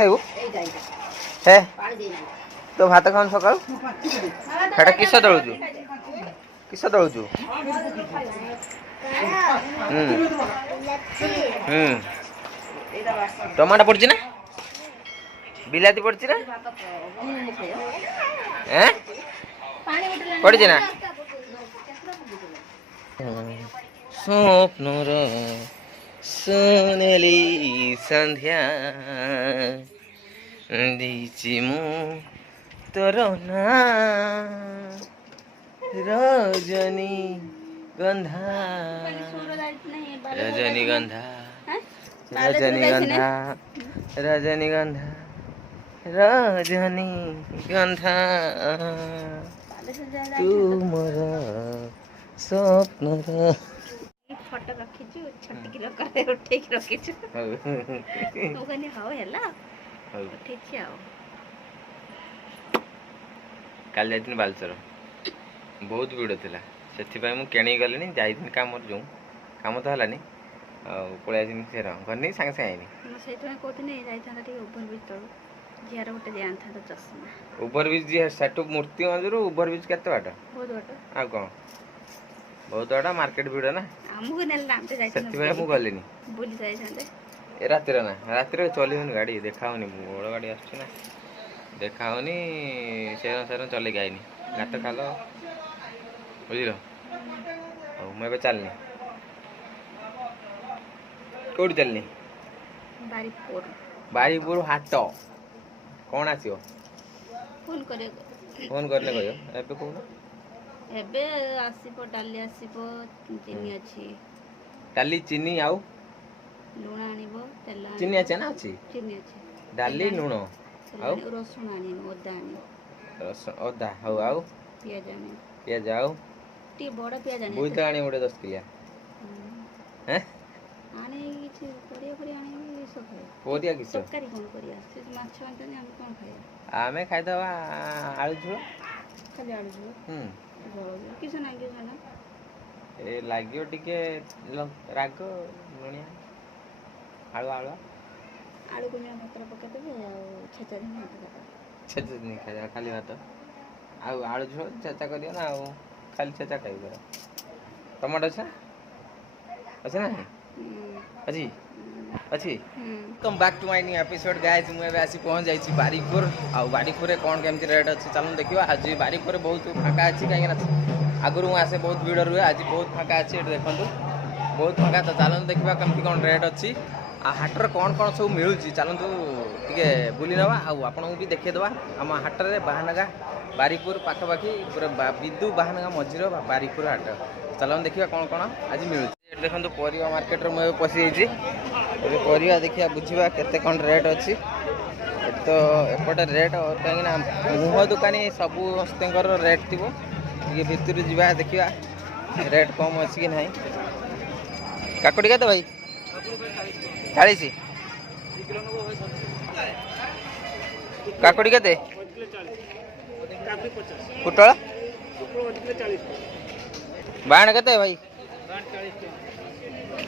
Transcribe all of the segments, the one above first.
ଖାଇବୁ ହେ तो भात खाऊन सकाळू हेटा किस दळुचु किस दळुचु टमाटा पड़ची ना बिलाती पड़ची ना पड़ची ना स्वप्नर सुनेली संध्या दीची मु तोर ना रजनी गंधा रजनी गंधा रजनी गंधा रजनी गंधा रजनी गंधा तू मोर स्वप्न फोटो रखिछु छटकी करे उठे के रखिछु तो कने हाउ हैला उठे छी आओ काल जाइथिन बालसर बहुत भिड़ थिला सेथिपाई मु केणी गलिनी जाइथिन काम जो काम तो हलानी पळै आइथिन फेर गनी संगे संगे आइनी म सेठो कोथिने जाइथान ठी ओभर ब्रिज तळ जियार गोटे जानथा त चश्मा ओभर ब्रिज जी सेटो मूर्ति अंजरो ओभर ब्रिज केते बाट बहुत बाट आ कोन बहुत बाट मार्केट भिड़ ना हमहु नेल नाम ते जाइथान सेथिपाई मु गलिनी बुली जाइथान ए रातिर ना रातिर चलिबन गाड़ी देखाउनी बड़ गाड़ी आछी ना देखाउनी सेरन सेरन चले गाइनी गात खालो बुझिलो मैं भी चलनी कौटी चलनी बारीपुर बारीपुर हाट कौन आसियो फोन करे फोन करले कहियो एबे कोन एबे आसीपो डाली आसीपो चीनी अछि डाली चीनी आउ लूण आनिबो तेल चीनी अछि ना अछि चीनी अछि डाली लूण आउ रसुण आनी ओदा आनी रसुण ओदा हाउ आउ पियाज आउ टी बड़ पियाज आनी बुई तो आनी उडे 10 किलो हैं आनी किछि परिया परिया आनी सब खाए परिया किछ तरकारी कोन परिया से माछ आनतनी हम कोन खाए आमे खाइ दवा आलू झोल खाली आलू झोल किछ ना ए लागियो टिके राग लुनिया आलू आलू आलू को मैं पत्र पका देबे छेचा दिन छेचा दिन खाया खाली भात आलू झोल छेचा करियो ना खाली छेचा खाइबो टमाटो छ अच्छा ना अच्छी अच्छी come back to my new episode guys मु एबे आसी पहुंच जाई छी बारीपुर आ बारीपुर रे कोन केमती रेट अछि चलन देखियो आज बारीपुर बहुत फाका अछि काहे ना आगुरु आसे बहुत भीड़ रुए आज बहुत फाका अछि एट देखंतु बहुत फाका तो चलन देखिबा केमती कोन रेट अछि आ हाटर कौन कौन सब मिलूँ चलतु टे बुली नवा आपन भी देखे दवा आम हाटर रे बाहानगा बारीपुर पाखापाखि पूरा विदु बाहानगा मझीर बारीपुर हाट चलन देखिए कौन कौन आज मिलूँ देखो परिवा मार्केट में पशि परिवा देखिए बुझा केते कौन रेट अच्छी तो एपटे रेट कहीं मुह दुकानी सबू रेट थी ये भितर जा देखा रेट कम अच्छी कि ना काकुड़ी के भाई 40 काकुड़ी के पुटल बाण के भाई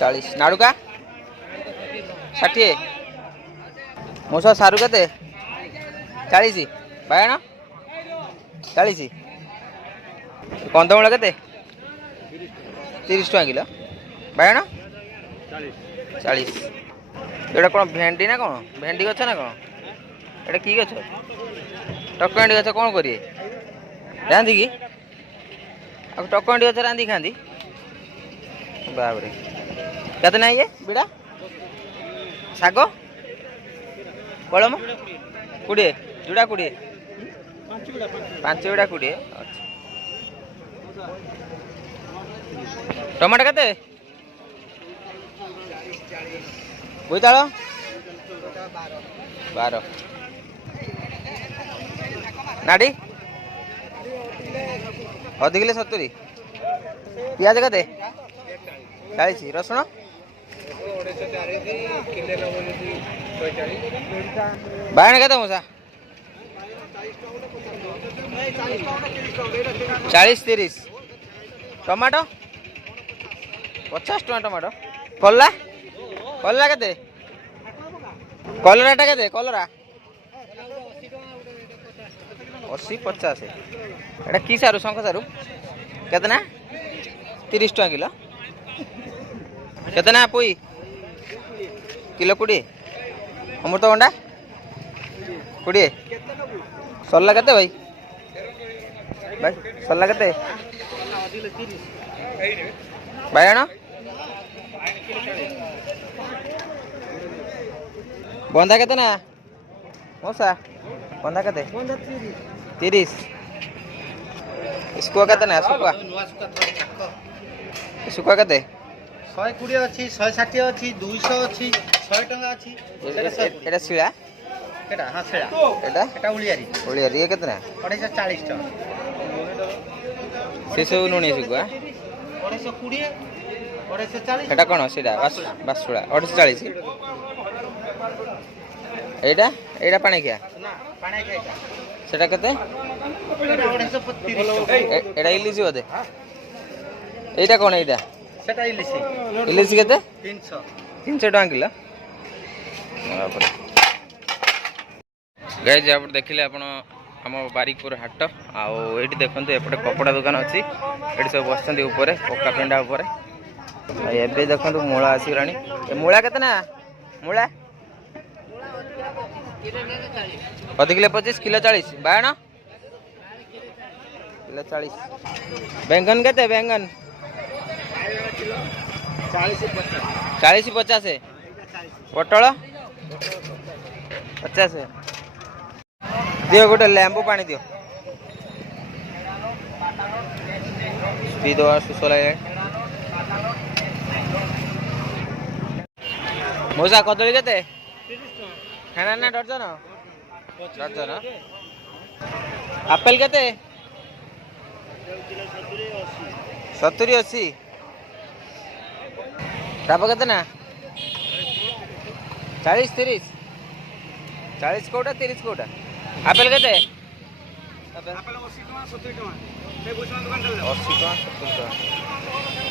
40 नाड़ुका 60 मोसा सारू के 40 बायण 40 कंदमूल के 30 टका किलो बायण 40 ये कौन भेंडी ना कौन भेंडी गछ ना कौन ये कि गछ टकंडी गछ कौन करिए रांधि की टकंडी गछ रांधि खाती बाबरे कत ना ये बिड़ा शाग कलम 20 जुड़ा 20 5 बिड़ा 20 टमाटर के बोईताल 12 नाड़ी अध किलो 70 पियाज के 40 रसुण बायण के मशा 40-30 टमाटो 50 टका टमाटो कल्ला कल्ला के କଲରାଟା କେତେ କଲରା 80-50 ଏଟା କି ସାରୁ ଶଙ୍ଖ ସାରୁ କେତେ ନା 30 ଟଙ୍କା କିଲୋ କେତେ ନା ପୋଇ କିଲୋ 20 ଅମୃତଭଣ୍ଡା 20 ସରିଲା କେତେ ଭାଇ ଭାଇ ସରିଲା କେତେ ବାଇଗଣ ବନ୍ଧା କେତେ ନା ମଉସା ବନ୍ଧା କେତେ 30 ଶୁଖୁଆ କେତେ ନା ଶୁଖୁଆ କେତେ 120 ଅଛି 160 ଅଛି 200 ଅଛି 100 ଟଙ୍କା ଅଛି ଏଟା ଶିଳା କେଟା ହଁ ସେଟା ଏଟା ଉଳିଆରି ଇଏ କେତେ ନା 240 ଟଙ୍କା ସେ ସବୁ ନୁଣି ଶୁଖୁଆ 220 240 ଏଟା କଣ ସେଇଟା ବାସୁଳା 240 এইটা এইটা পানিকিয়া ନା ପାଣିଆ ଖାଇଟା সেটা কেতে 230 এটা ইলিশি বোধে এইটা কোন এইটা সেটা ইলিশি ইলিশি কেতে 300 ଟଙ୍କା କିଲୋ ଗାଇଜ ଆପଣ ଦେଖିଲେ ଆପଣ ଆମ ବାରିକପୁର ହାଟ ଆଉ ଏଇଠି ଦେଖନ୍ତୁ ଏପଟେ କପଡ଼ା ଦୋକାନ ଅଛି ଏଠି ସବୁ ବସିଛନ୍ତି ଉପରେ ପକ୍କା ପିଣ୍ଡା ଉପରେ ଆଉ ଏବେ ଦେଖନ୍ତୁ ମୂଳା ଆସିଗଲାଣି ଏ ମୂଳା କେତେ ନା ମୂଳା ଅଧ କିଲୋ 25 କିଲୋ 40 ବାଇଗଣ କିଲୋ 40 ବେଙ୍ଗନ କେତେ ବେଙ୍ଗନ 40-50 ପୋଟଳ 50 ଦିଅ ଗୋଟେ ଲେମ୍ବୁ ପାଣି ଦିଅ ପିଇଦେବା ଶୋଷ ଲାଗେ ମଉସା କଦଳୀ କେତେ ହେଣା ନା ଡର୍ଜନ ଆପେଲ କେତେ 70-80 ডাব কেতে না 40-30 40 কোটা 30 কোটা আপেল কেতে 80-70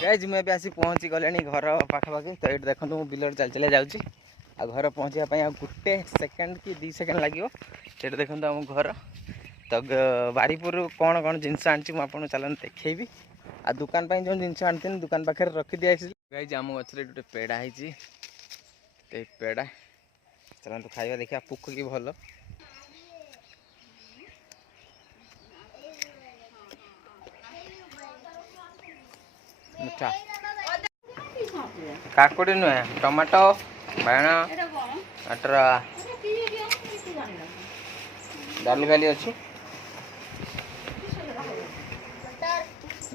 ଗାଇଜ ମୁଁ ଏବେ ଆସି ପହଞ୍ଚି ଗଲେଣି ଘର ପାଖାପାଖି ତ ଏଇଠି ଦେଖନ୍ତୁ ମୁଁ ବିଲରେ ଚାଲି ଯାଉଛି ଆଉ ଘର ପହଞ୍ଚିବା ପାଇଁ ଆଉ 1 ସେକେଣ୍ଡ କି 2 ସେକେଣ୍ଡ ଲାଗିବ ସେଇଠି ଦେଖନ୍ତୁ ଆମ ଘର ତ ବାରିପୁରରୁ କ'ଣ ଜିନିଷ ଆଣିଛି ମୁଁ ଆପଣଙ୍କୁ ଚାଲନ୍ତୁ ଦେଖେଇବି ଆଉ ଦୋକାନ ପାଇଁ ଯେଉଁ ଜିନିଷ ଆଣିଥିଲି ଦୋକାନ ପାଖରେ ରଖିଦିଆଯାଇଛି ଗାଇଜ ଆମ ଗଛରେ ଗୋଟେ ପେଡ଼ା ହେଇଛି ଏ ପେଡ଼ା ଚାଲନ୍ତୁ ଖାଇବା ଦେଖିବା ପୋକ କି ଭଲ ମିଠା କାକୁଡ଼ି ନୁହେଁ ଟମାଟୋ ବାଇଗଣ ଟମାଟର ଡାଲି ଫାଲି ଅଛି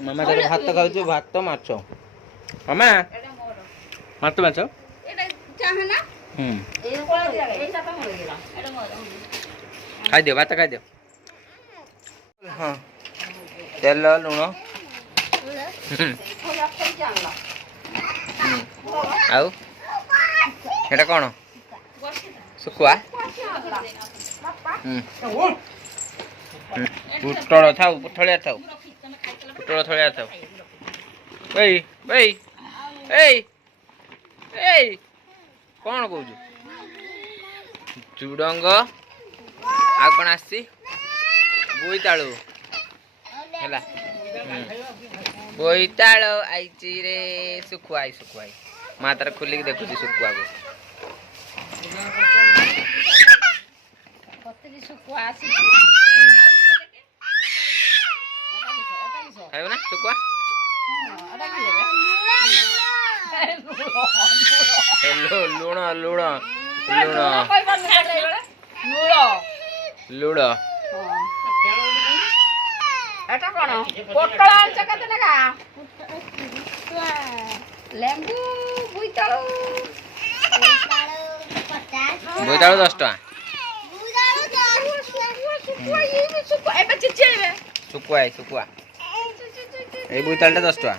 ମାମା ତାର ଭାତ ଖାଉଛି ଭାତ ମାଛ ମାମା ଭାତ ମାଛ ଖାଇଦିଅ ଭାତ ଖାଇଦିଅ ହଁ ତେଲ ଲୁଣ ଆଉ ଏଟା କ'ଣ ଶୁଖୁଆ ପୁଟଳ ଥାଉ ପୁଟଳିଆ ଥାଉ ପୁଟଳ ଥଳିଆ ଥାଉ ଏଇ ଏଇ ଏଇ ଏଇ କ'ଣ କହୁଛୁ ଝୁଡ଼ଙ୍ଗ ଆଉ କ'ଣ ଆସିଛି ବୋଇତାଳୁ ହେଲା ବୋଇତାଳୁ ଆଇଛି ରେ ଶୁଖୁଆ ମା ତାର ଖୋଲିକି ଦେଖୁଛି ଶୁଖୁଆକୁ ଖାଇବ ନା ଶୁଖୁଆ ଲୁଣ ଲୁଣ ଲୁଣ ଲୁଣ এটা কোন পটল আনছ কত টাকা লেম্বু বুইতালু 10 টাকা ଶୁଖୁଆ ଏଇ ବୋଇତାଳୁଟା 10 ଟଙ୍କା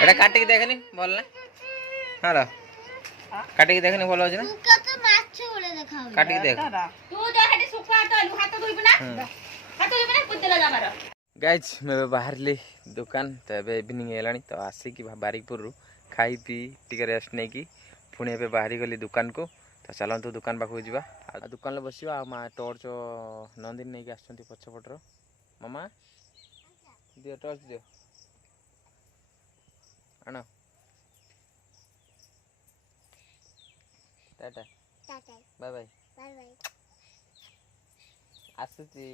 ଏଇଟା କାଟିକି ଦେଖେନି ଭଲ ନା ହଁ କାଟିକି ଦେଖେନି ଭଲ ଅଛି ନା କାଟିକି ଦେଖ ଗାଇଜ ମୁଁ ଏବେ ବାହାରିଲି ଦୋକାନ ତ ଏବେ ଇଭିନିଂ ହେଲାଣି ତ ଆସିକି ବାରିକପୁରରୁ ଖାଇ ପିଇ ଟିକେ ରେଷ୍ଟ ନେଇକି ପୁଣି ଏବେ ବାହାରି ଗଲି ଦୋକାନକୁ ତ तो चलतु दुकान पाखक जावा दुकान बसवा माँ टर्च नंदिनी नहीं आसुँच पछपटर मामा दियो टर्च दियो आण टाटा बाय बाय आसुची